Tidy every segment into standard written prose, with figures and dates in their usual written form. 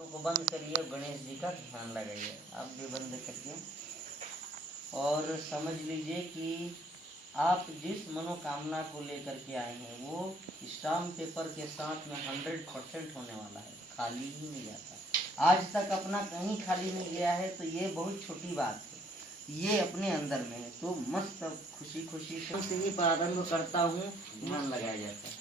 को बंद करिए, गणेश जी का ध्यान लगाइए। आप भी बंद करिए और समझ लीजिए कि आप जिस मनोकामना को लेकर के आए हैं वो स्टाम्प पेपर के साथ में 100% होने वाला है, खाली ही नहीं जाता। आज तक अपना कहीं खाली नहीं गया है तो ये बहुत छोटी बात है, ये अपने अंदर में है। तो मस्त खुशी खुशी से ही प्रारंभ करता हूँ, ध्यान लगाया जाता है।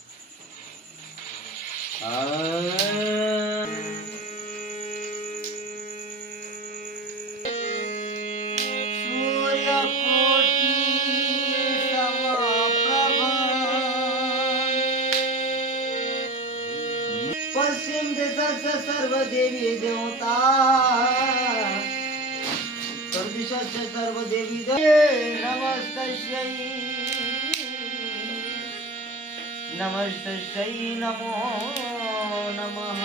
पश्चिम देशाच्या सर्व देवी देवता, उत्तर दिशाच्या सर्व देवी नमस्तस्यै नमस्तस्यै नमो नमः।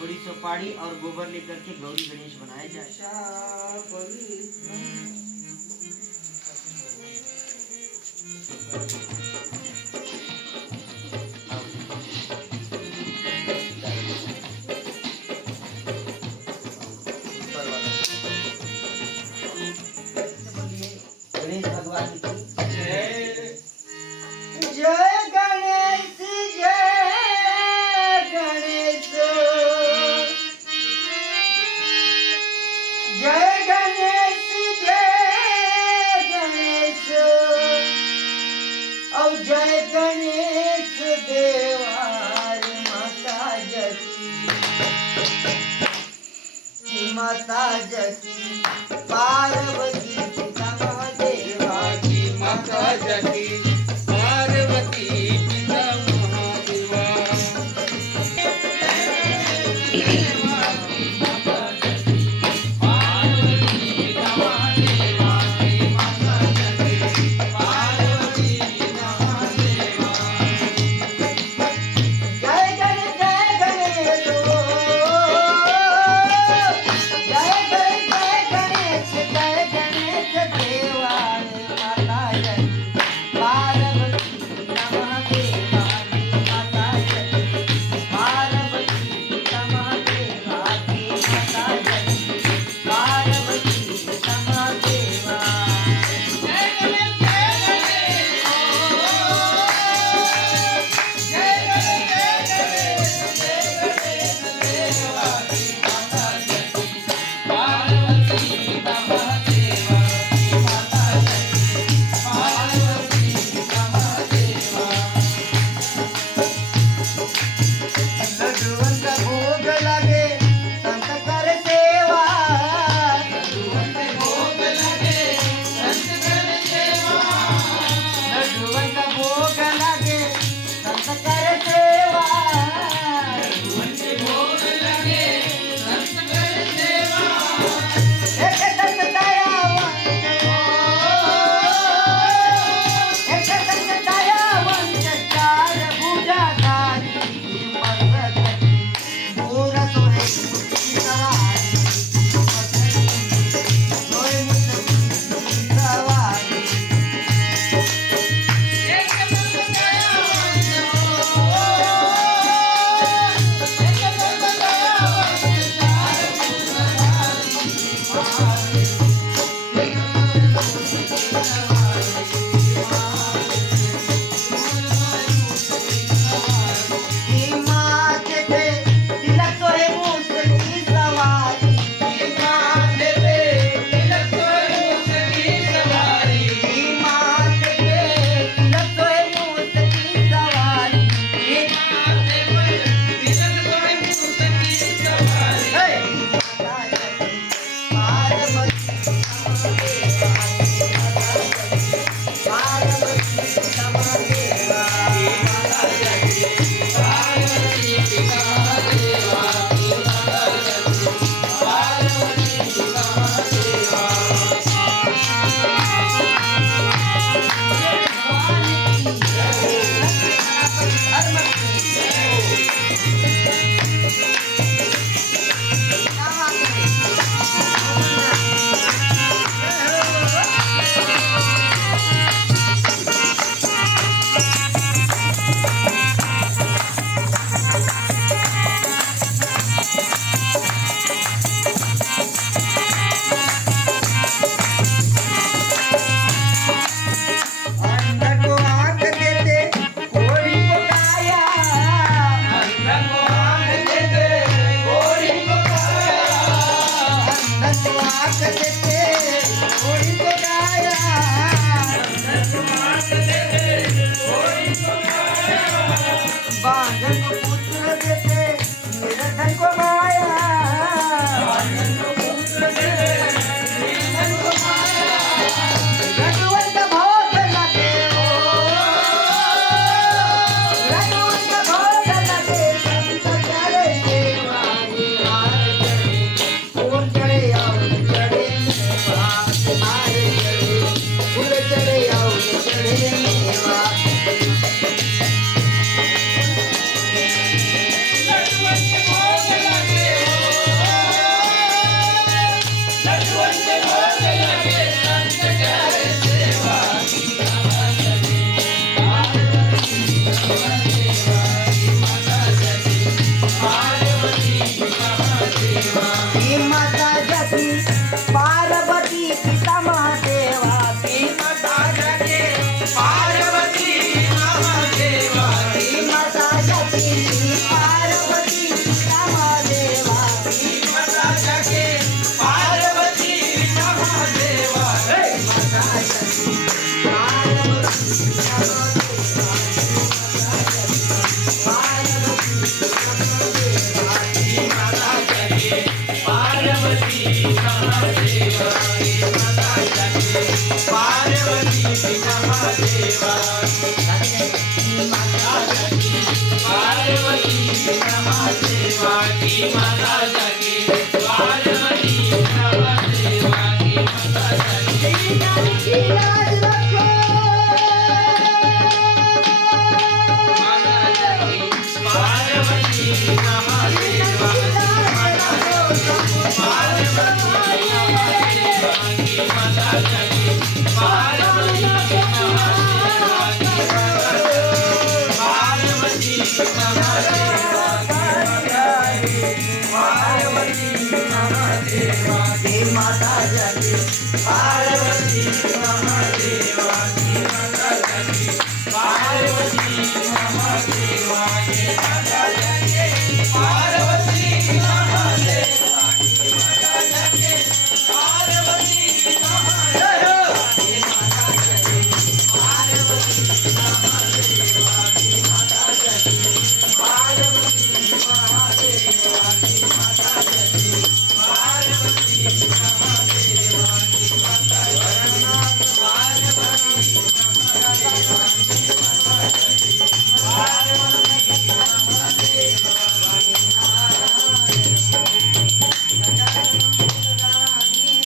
थोड़ी सुपारी और गोबर लेकर के गौरी गणेश बनाया जाए। गणेश भगवान की जय। जय गणेश, जय गणेश, जय गणेश, जय गणेश, और जय गणेश देवार माता जकी, माता जकी पार्वती पिता महादेवा की माता जकी पार्वती पिता महादेवा। बांधन को पुत्र देते निर्धन को माया, बांधन को पुत्र देते निर्धन को माया, रघुवंश भोग लगे हो, रघुवंश भोग लगे संत चढ़े सेवा निवार चढ़े, फूल चढ़े और चढ़े मेवा आए चढ़े, फूल चढ़े और चढ़े मेवा। माता जति पार्वती पिता महादेवा, माता जति पार्वती पिता महादेवा, माता जति पार्वती पिता महादेवा, माता जति पार्वती पिता महादेवा, माता जति पार्वती पिता पार्वती